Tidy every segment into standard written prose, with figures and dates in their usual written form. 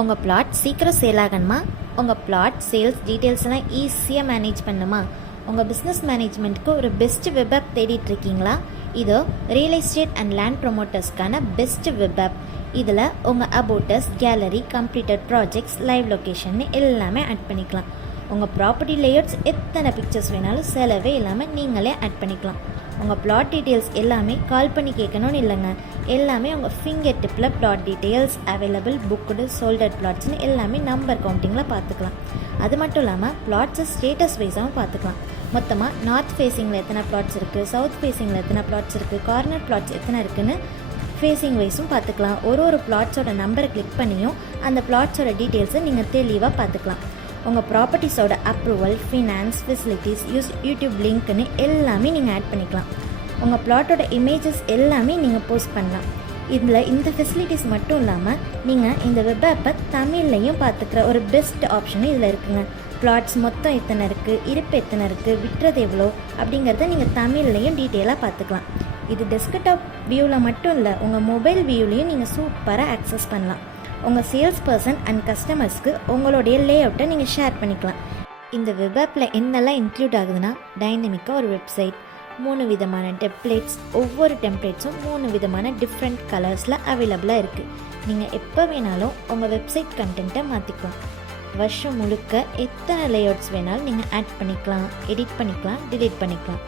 உங்கள் பிளாட் சீக்கிரம் சேல் ஆகணுமா? உங்கள் பிளாட் சேல்ஸ் டீட்டெயில்ஸ்லாம் ஈஸியாக மேனேஜ் பண்ணுமா? உங்கள் பிஸ்னஸ் மேனேஜ்மெண்ட்டுக்கு ஒரு பெஸ்ட் வெப் ஆப் தேடிட்டு இருக்கீங்களா? இது ரியல் எஸ்டேட் அண்ட் லேண்ட் ப்ரொமோட்டர்ஸ்க்கான பெஸ்ட் வெப் ஆப். இதில் உங்கள் about us, gallery, completed projects, live location எல்லாமே ஆட் பண்ணிக்கலாம். உங்கள் ப்ராப்பர்ட்டி லேஅவுட்ஸ் எத்தனை பிக்சர்ஸ் வேணாலும் செலவே இல்லாமல் நீங்களே ஆட் பண்ணிக்கலாம். உங்கள் பிளாட் டீட்டெயில்ஸ் எல்லாமே கால் பண்ணி கேட்கணும்னு இல்லைங்க, எல்லாமே உங்கள் ஃபிங்கர் டிப்பில் பிளாட் டீட்டெயில்ஸ் அவைலபிள், புக்குடு, சோல்டட் பிளாட்ஸ்னு எல்லாமே நம்பர் கவுண்டிங்கில் பார்த்துக்கலாம். அது மட்டும் இல்லாமல் பிளாட்ஸை ஸ்டேட்டஸ் வைஸாகவும் பார்த்துக்கலாம். மொத்தமாக நார்த் ஃபேஸிங்கில் எத்தனை பிளாட்ஸ் இருக்குது, சவுத் ஃபேஸிங்கில் எத்தனை பிளாட்ஸ் இருக்குது, கார்னர் பிளாட்ஸ் எத்தனை இருக்குதுன்னு ஃபேஸிங் வைஸும் பார்த்துக்கலாம். ஒரு பிளாட்ஸோட நம்பரை கிளிக் பண்ணியும் அந்த பிளாட்ஸோட டீட்டெயில்ஸை நீங்கள் தெளிவாக பார்த்துக்கலாம். உங்கள் ப்ராப்பர்ட்டிஸோட அப்ரூவல், ஃபினான்ஸ், ஃபெசிலிட்டிஸ், யூடியூப் லிங்க்னு எல்லாமே நீங்கள் ஆட் பண்ணிக்கலாம். உங்கள் பிளாட்டோட இமேஜஸ் எல்லாமே நீங்கள் போஸ்ட் பண்ணலாம். இதில் இந்த ஃபெசிலிட்டிஸ் மட்டும் இல்லாமல் நீங்கள் இந்த வெப் ஆப்பை தமிழ்லையும் பார்த்துக்கிற ஒரு பெஸ்ட் ஆப்ஷனும் இதில் இருக்குங்க. பிளாட்ஸ் மொத்தம் எத்தனை இருக்குது, இருப்பு எத்தனை இருக்குது, விற்றது எவ்வளோ அப்படிங்கிறத நீங்கள் தமிழ்லையும் டீட்டெயிலாக பார்த்துக்கலாம். இது டெஸ்க்டாப் வியூவில் மட்டும் இல்லை, உங்கள் மொபைல் வியூலையும் நீங்கள் சூப்பராக ஆக்சஸ் பண்ணலாம். உங்கள் சேல்ஸ் பர்சன் அண்ட் கஸ்டமர்ஸ்க்கு உங்களுடைய லேஅவுட்டை நீங்கள் ஷேர் பண்ணிக்கலாம். இந்த வெப் ஆப்பில் என்னெல்லாம் இன்க்ளூட் ஆகுதுன்னா, டைனமிக்காக ஒரு வெப்சைட், 3 விதமான டெம்ப்ளேட்ஸ், ஒவ்வொரு டெம்ப்ளேட்ஸும் 3 விதமான டிஃப்ரெண்ட் கலர்ஸில் அவைலபிளாக இருக்குது. நீங்கள் எப்போ வேணாலும் உங்கள் வெப்சைட் கண்டென்ட்டை மாற்றிக்கலாம். வருஷம் முழுக்க எத்தனை லேஅவுட்ஸ் வேணாலும் நீங்கள் ஆட் பண்ணிக்கலாம், எடிட் பண்ணிக்கலாம், டிலீட் பண்ணிக்கலாம்.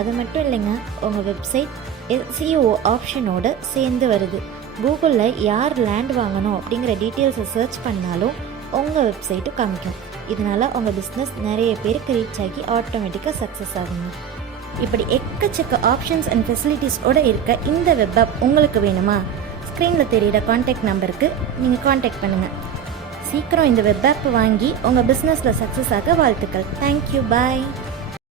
அது மட்டும் இல்லைங்க, உங்கள் வெப்சைட் SEO ஆப்ஷனோடு சேர்ந்து வருது. கூகுளில் யார் லேண்ட் வாங்கணும் அப்படிங்கிற டீட்டெயில்ஸை சர்ச் பண்ணாலும் உங்கள் வெப்சைட்டும் காமிக்கும். இதனால் உங்கள் பிஸ்னஸ் நிறைய பேருக்கு ரீச் ஆகி ஆட்டோமேட்டிக்காக சக்ஸஸ் ஆகுங்க. இப்படி எக்கச்சக்க ஆப்ஷன்ஸ் அண்ட் ஃபெசிலிட்டிஸோடு இருக்க இந்த வெப் ஆப் உங்களுக்கு வேணுமா? ஸ்க்ரீனில் தெரிகிற கான்டாக்ட் நம்பருக்கு நீங்கள் கான்டாக்ட் பண்ணுங்கள். சீக்கிரம் இந்த வெப் ஆப் வாங்கி உங்கள் பிஸ்னஸில் சக்ஸஸ் ஆக வாழ்த்துக்கள். தேங்க்யூ, பாய்.